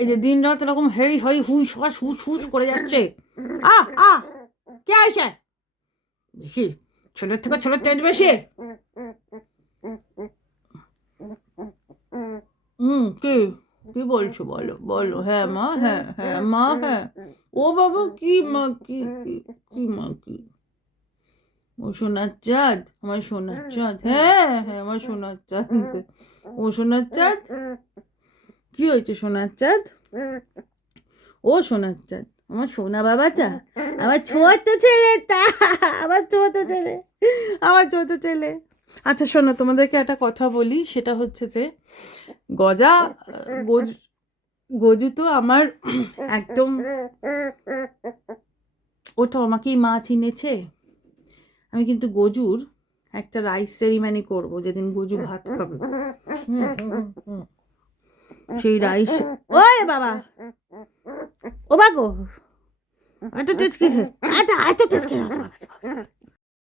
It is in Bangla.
এই যে দিন রাত এরকম হেই হই হুস হাস হুস হুস করে যাচ্ছে। আ আ কে আছে বেশি? ছেলের তেজ বেশি। কি কি বলছো? বলো বলো। হ্যাঁ মা, হ্যাঁ হ্যাঁ মা, হ্যাঁ। ও বাবা, কি মা, কি কি কি মা, কি? ও সোনার চাঁদ, আমার সোনার চাঁদ, হ্যাঁ হ্যাঁ আমার সোনার চাঁদ। ও সোনার চাঁদ, কি হয়েছে সোনার চাঁদ? ও সোনার চাঁদ, আমার সোনা বাবাটা, আমার ছোট ছেলেটা, আমার ছোট ছেলে, আমার ছোট ছেলে। আচ্ছা শোনো, তোমাদেরকে একটা কথা বলি, সেটা হচ্ছে যে গজা গজু গজু তো আমার একদম, ও তো আমাকেই মা চিনেছে। আমি কিন্তু গজুর একটা রাইস সেরিমানি করব, যেদিন গজু ভাত খাবে। সেই রাইস, ওরে বাবা, ও বাগো, আচ্ছা তেজ কিসে, আচ্ছা